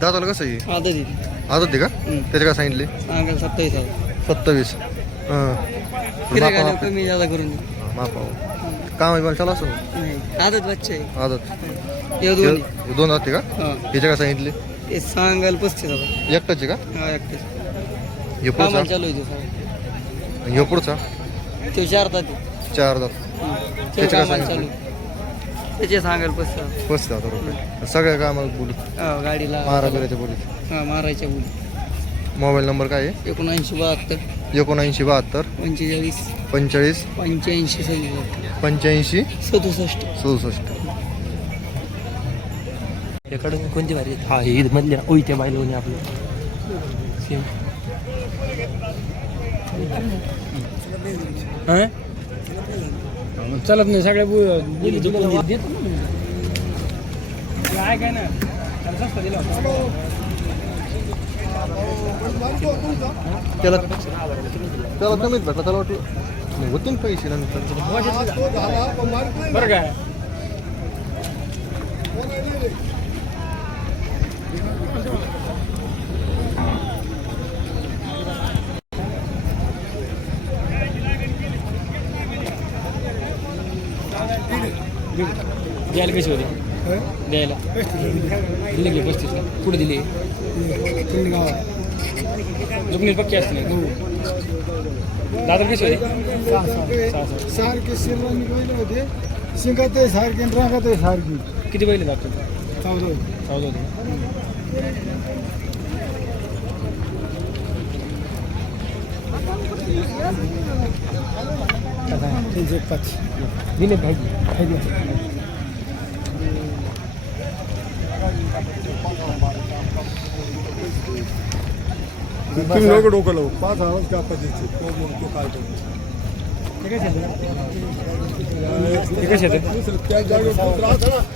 दाताला कसं आहे? आता दिली आदत आहे का? त्याचे काय सांगितले? सांगाल 27,000. 27. कमी जादा करून मापाव काम आहे पण चला असं नाही. आदत बच्चा आहे. आदत हे दोन्ही 2 दाते का? हा याचे काय सांगितले? ते सांगाल 35,000. एकटाचे का? हा एकटेच हे पुढचा कामाला चालू आहे तो. आणि हे पुढचा तो 4 दात 4 दात ते त्याचे काय कामाला चालू सांगितले? त्याचे सांगाल 35,000. 35,000 रुपये सगळ्या कामाला बोलू गाडीला मारा बिराच्या बोलीत. हा मारायच्या बोली. मोबाईल नंबर काय आहे? 79 79 72 45 45 85 85 67. 67. याकडून कोणती भारी आहेत? हा हे मधल्या ओईत्या बायलोने आपलं सेम. चलत नाही सगळ्या बोली देतो काय काय ना सस्ता दिला त्याला कमीच भेटला त्याला वाटलं होतील पैसे नंतर. बरं काय द्यायला कशी होती? द्यायला दिली की 35ला. कुठे दिली? जुकनी पक्की असते ना. दादा कशी होती? सारखे शिरवानी बैल होते. शिंगात सारखे रागात सारखी. किती बैल दाखवतो? 14 होते. दिले पाहिजे. तुम्ही लोक डोकं लावू 5,000 कापायचे तो काय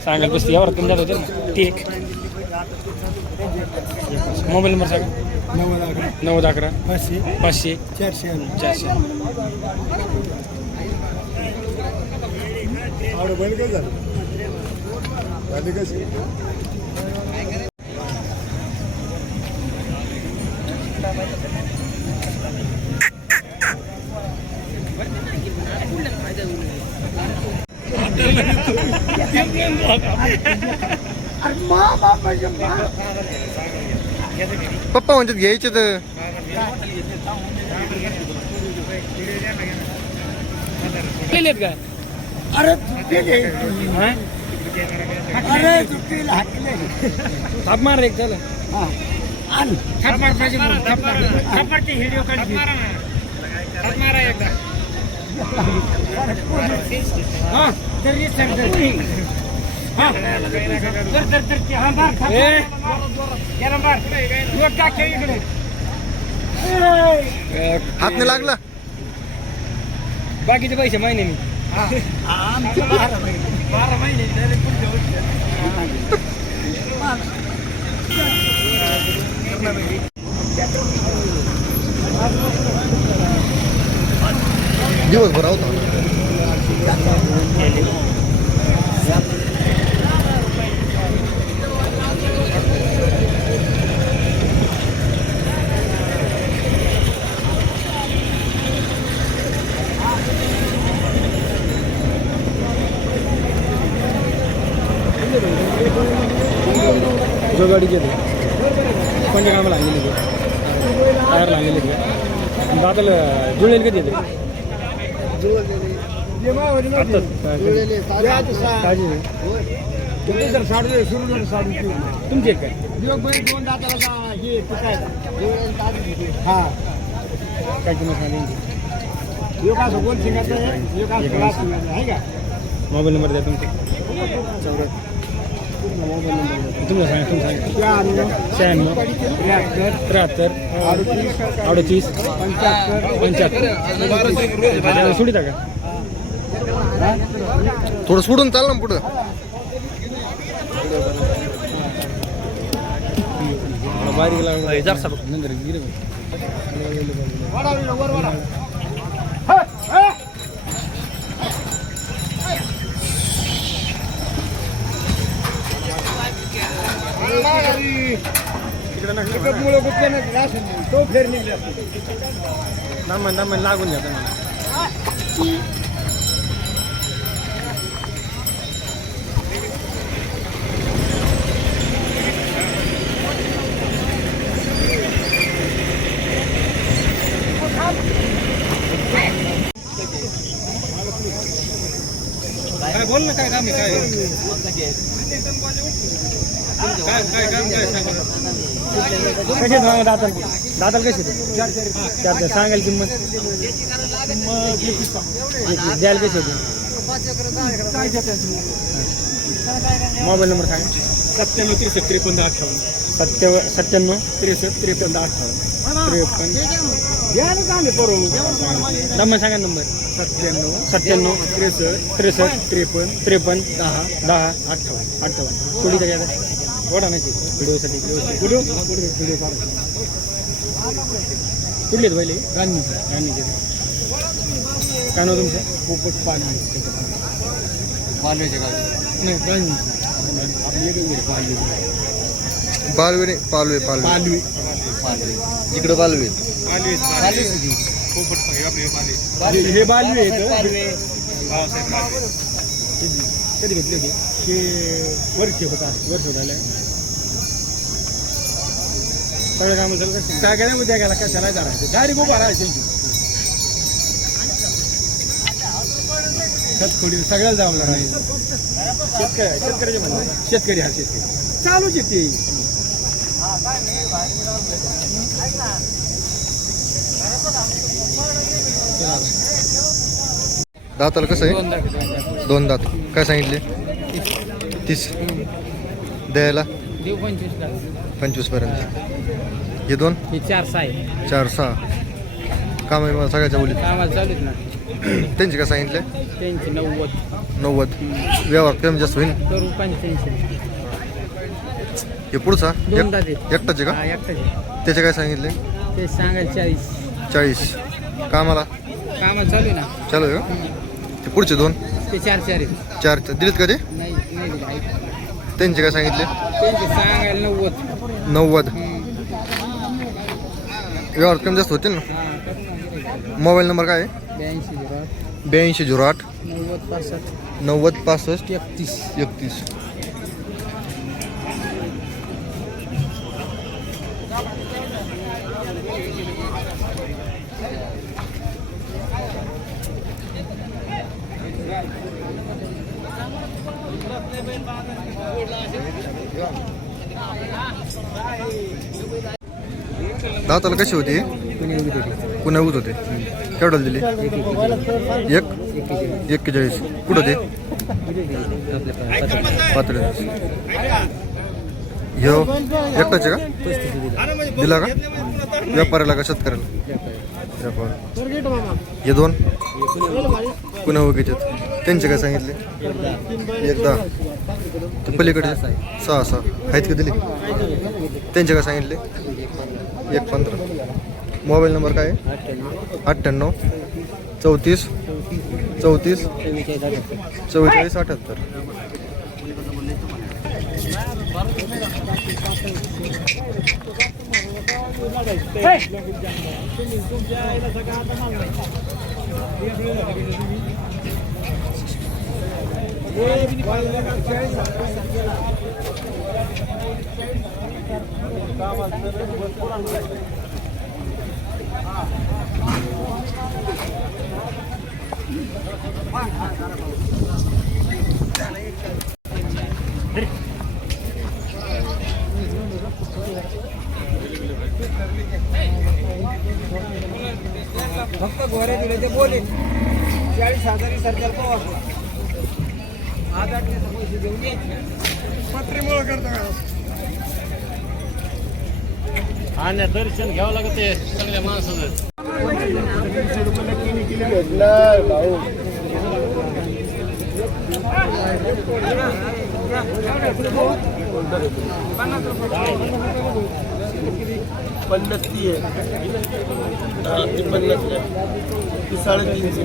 सांगाल 35 यावर कमी जात होते ना ते. एक मोबाईल नंबर सांगा. 90 11 500 400. आवडं बैल काय झालं झाली कशी? पप्पा म्हणतात घ्यायचे तर केलेत का? अरे थाप मार एक झालं. हात नाही लागला. बाकीचे पैसे महिने मी दिवसभर होता. जो गाडी गेली कोणत्या कामाला आणलेली टायर लागलेली दादाला जुळेल कधी येते? तुमची एक काय काय किंमत मोबाईल नंबर द्या तुमचा. तुमचा सांगा. तुम्ही सांगा. 96 73 38 75 सुडीता का? थोडं सोडून चाल ना पुढं. बारीक लागला नंतर गिरे मुळे गुतले ना राशन तो फेर निघले दमन लागून जातं मला. काय बोल ना काय काम आहे काय काम कसे दाताल कसे चार सांगायला किंमत द्यायला कसे होते मोबाईल नंबर काय 97 63 58 97 63 53 58 नंबर सांगा नंबर 97 63 53 10 58 थोडी त्याच्यात ओढा नाही व्हिडिओसाठी व्हिडिओ कुठले पहिले गांधीचे काय नाव तुमचं पोपट पालवेचे गाव नाही गांधी आपली एक पालवे पालवे पालवे पालवी इकडे पालवे हे बालवी कधी घेतले होते ते वर्ष झालं सगळं काम झालं काय काय उद्या गेला कशाला जायचं डायरेक्ट उभा राहायचं खतखोडी सगळ्याला जावं राहायचं शेतकऱ्याचे म्हणणं शेतकरी हा शेतकरी चालूच आहे ते दाताला कसं आहे 2 दात काय सांगितले 30 द्यायला देव 25 पर्यंत हे 2 हे 4-6 आहे 4-6 काम आहे मला सगळ्याच्या बोलीत कामाला चालूच ना त्यांचे काय सांगितले त्यांची 90 व्यवहार कमी जास्त होईल करू 85 हे पुढचा 2 दात आहेत. एकटाचे का हा एकटाचे त्याचे काय सांगितले ते सांगायला 40 कामाला कामाला चालू आहे ना चालू आहे का ते पुढचे 2 ते 4 आहेत 4 दिलेत का ते नाही दिले आहेत. त्यांचे काय सांगितले त्यांचे सांगायला 90 व्यवहार कमी जास्त होतील ना हा करू ना मोबाईल नंबर काय आहे 82 8208 90 65 90 65 31 31 दाताला कशी होती पुन्हा उत होते केवढ्याला दिली 41 कुठं ते पात्र ह्यो एकटाचे का दिला का व्यापाऱ्याला का शेतकऱ्याला व्यापार हे 2 पुन्हा उगीचे त्यांचे काय सांगितले 1 ते पलीकडे 6 आहेत का दिले त्यांचे काय सांगितले 115 मोबाईल नंबर काय आहे 98 34 44 44 78 फक्त गोऱ्या दिले ते बोले 40,000 सरकार पाहतो 8 पैसे देऊन पत्रीमुळे करता का आणि दर्शन घ्यावं लागते सगळ्या माणसाचं पन्नास आहे 350 साडेतीनशे